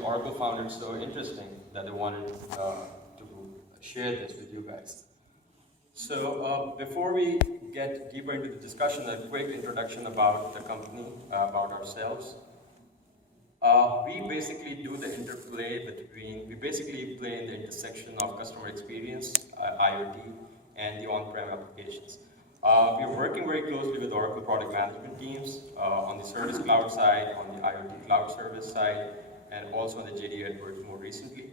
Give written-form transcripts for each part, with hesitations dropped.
the Oracle found it so interesting that they wanted to share this with you guys. So before we get deeper into the discussion, a quick introduction about the company, about ourselves. We basically do the interplay between, we basically play in the intersection of customer experience, IoT, and the on-prem applications. We're working very closely with Oracle product management teams on the Service Cloud side, on the IoT Cloud Service side, and also on the JD Edwards more recently.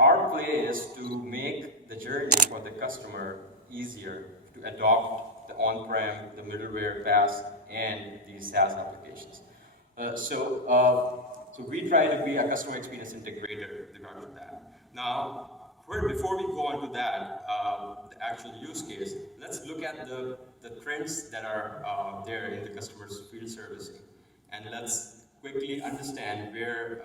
Our play is to make the journey for the customer easier to adopt the on-prem, the middleware, PaaS, and these SaaS applications. So we try to be a customer experience integrator with regard to that. Now, before we go on to that, the actual use case, let's look at the trends that are there in the customer's field servicing, and let's quickly understand where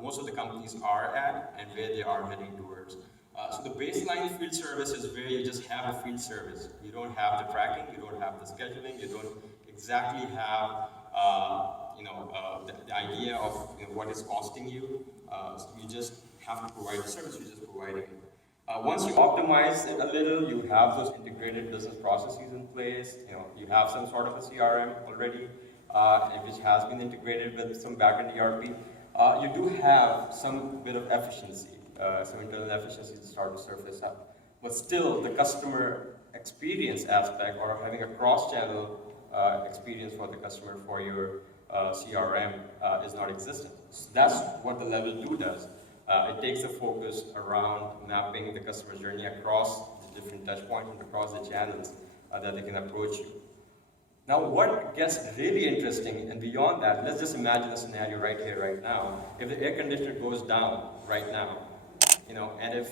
most of the companies are at and where they are heading towards. So the baseline field service is where you just have a field service. You don't have the tracking, you don't have the scheduling, you don't exactly have the idea of what is costing you. So you just have to provide the service, you're just providing it. Once you optimize it a little, you have those integrated business processes in place. You have some sort of a CRM already, which has been integrated with some backend ERP. You do have some bit of efficiency, some internal efficiency to start to surface up. But still, the customer experience aspect, or having a cross-channel experience for the customer for your CRM is not existent. So that's what the level 2 does. It takes a focus around mapping the customer journey across the different touch points and across the channels that they can approach you. Now, what gets really interesting, and beyond that, let's just imagine a scenario right here, right now. If the air conditioner goes down right now, and if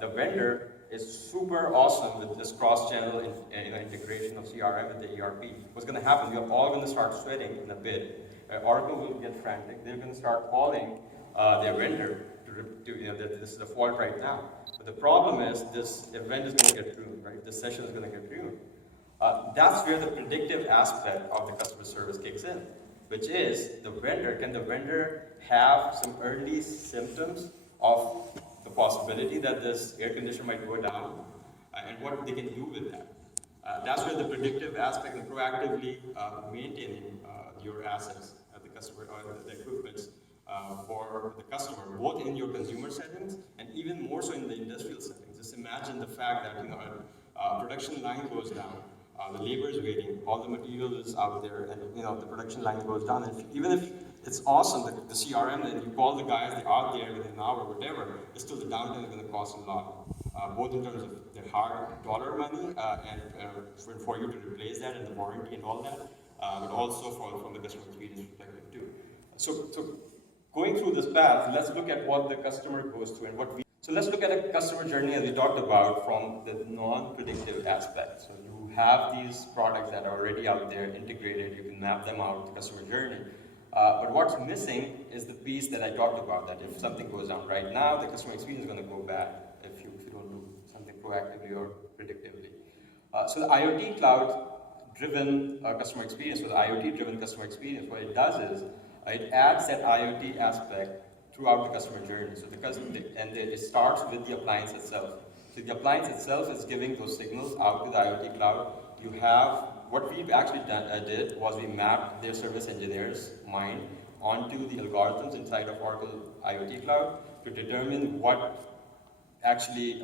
the vendor is super awesome with this cross-channel integration of CRM with the ERP, what's going to happen? You're all going to start sweating in a bit. Oracle will get frantic. They're going to start calling their vendor that this is a fault right now. But the problem is this event is going to get ruined, right? This session is going to get ruined. That's where the predictive aspect of the customer service kicks in, which is can the vendor have some early symptoms of the possibility that this air conditioner might go down, and what they can do with that. That's where the predictive aspect and proactively maintaining your assets at the customer, or the equipment for the customer, both in your consumer settings and even more so in the industrial settings. Just imagine the fact that a production line goes down, the labor is waiting, all the material is out there, and the production line goes down. And even if it's awesome, the CRM, and you call the guys, they're out there within an hour or whatever, it's still the downtime is going to cost a lot, both in terms of the hard dollar money and for you to replace that and the warranty and all that, but also from the customer experience perspective too. So going through this path, let's look at what the customer goes through and so let's look at a customer journey as we talked about from the non-predictive aspect. So you have these products that are already out there integrated, you can map them out, the customer journey. But what's missing is the piece that I talked about, that if something goes down right now, the customer experience is going to go bad if you don't do something proactively or predictively. So the IoT cloud-driven customer experience, or the IoT-driven customer experience, what it does is it adds that IoT aspect throughout the customer journey. So it starts with the appliance itself. So the appliance itself is giving those signals out to the IoT cloud. You have, what we've actually did was we mapped their service engineer's mind onto the algorithms inside of Oracle IoT Cloud to determine what actually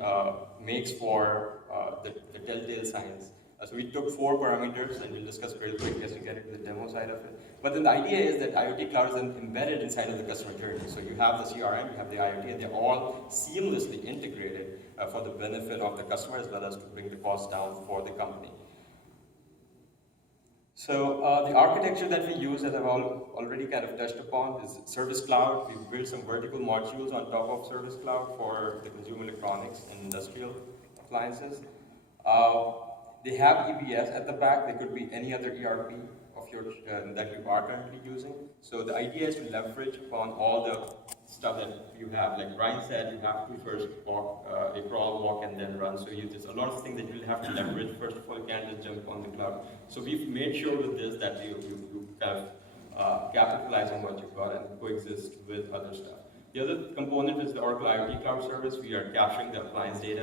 makes for the telltale signs. So we took 4 parameters, and we'll discuss real quick as we get into the demo side of it. But then the idea is that IoT Cloud is embedded inside of the customer journey. So you have the CRM, you have the IoT, and they're all seamlessly integrated for the benefit of the customer as well as to bring the cost down for the company. So the architecture that we use, that I've already kind of touched upon, is Service Cloud. We've built some vertical modules on top of Service Cloud for the consumer electronics and industrial appliances. They have EBS at the back. They could be any other ERP of your that you are currently using. So the idea is to leverage upon all the stuff that you have. Like Brian said, you have to first walk, crawl, walk, and then run. So there's a lot of things that you'll have to leverage. First of all, you can't just jump on the cloud. So we've made sure with this that you kind of capitalize on what you've got and coexist with other stuff. The other component is the Oracle IoT Cloud Service. We are capturing the appliance data